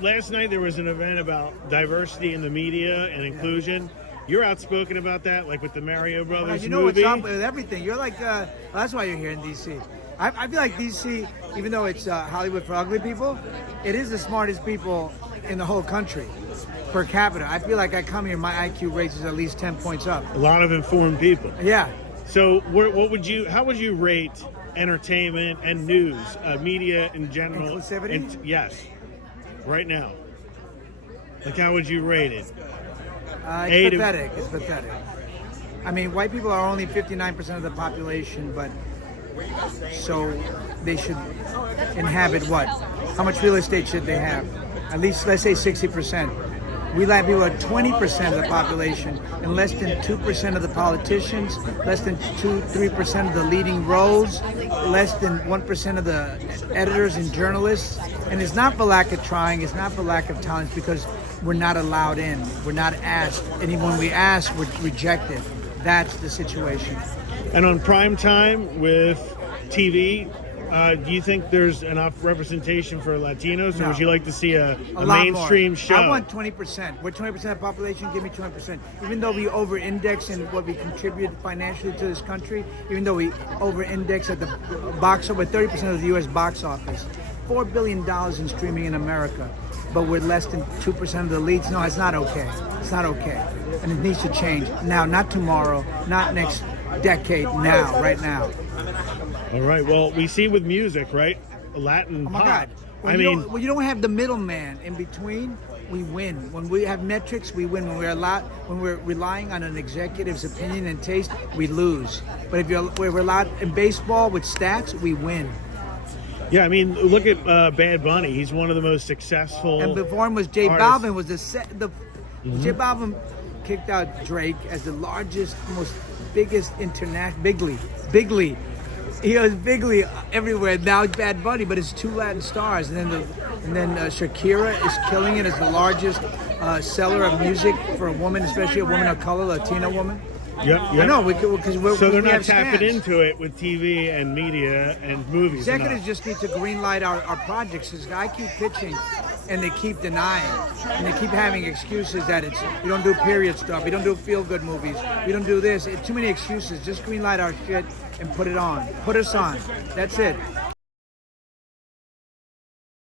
last night there was an event about diversity in the media and inclusion. You're outspoken about that, like with the Mario Brothers You know movie. what's up with everything. You're like, that's why you're here in D.C. I feel like D.C., even though it's Hollywood for ugly people, it is the smartest people in the whole country per capita. I feel like I come here, my IQ rates is at least 10 points up. A lot of informed people. Yeah. So, how would you rate entertainment and news, media in general? Inclusivity? Yes. Right now. Like, how would you rate it? It's pathetic. It's pathetic. I mean, white people are only 59% of the population, but so they should inhabit what? How much real estate should they have? At least, let's say 60%. We black people are 20% of the population, and less than 2% of the politicians, less than 3% of the leading roles, less than 1% of the editors and journalists. And it's not for lack of trying, it's not for lack of talent, it's because we're not allowed in, we're not asked, and when we ask, we're rejected. That's the situation. And on prime time with TV, do you think there's enough representation for Latinos, or would you like to see a mainstream more. show? I want 20%. We're 20% of the population, give me 20%. Even though we over-index in what we contribute financially to this country, even though we over-index at the box office, 30% of the U.S. box office, $4 billion in streaming in America, but we're less than 2% of the leads. No, it's not okay. It's not okay. And it needs to change now, not tomorrow, not next decade, now, right now. All right. Well, we see with music, right? Latin Oh my pop. God. When you don't have the middleman in between, we win. When we have metrics, we win. When we're relying on an executive's opinion and taste, we lose. But if we're allowed in baseball with stats, we win. Yeah, I mean, look at Bad Bunny. He's one of the most successful. And before him was J artists. Balvin. Was J Balvin kicked out Drake as the largest, biggest international bigly. He was bigly everywhere. Now it's Bad Bunny, but it's two Latin stars, and then Shakira is killing it as the largest seller of music for a woman, especially a woman of color, Latino woman. Yep. I know, because so they're not tapping into it with TV and media and movies. Executives just need to greenlight our projects. Because I keep pitching, and they keep denying, and they keep having excuses that we don't do period stuff, we don't do feel-good movies, we don't do this. Too many excuses. Just greenlight our shit and put it on. Put us on. That's it.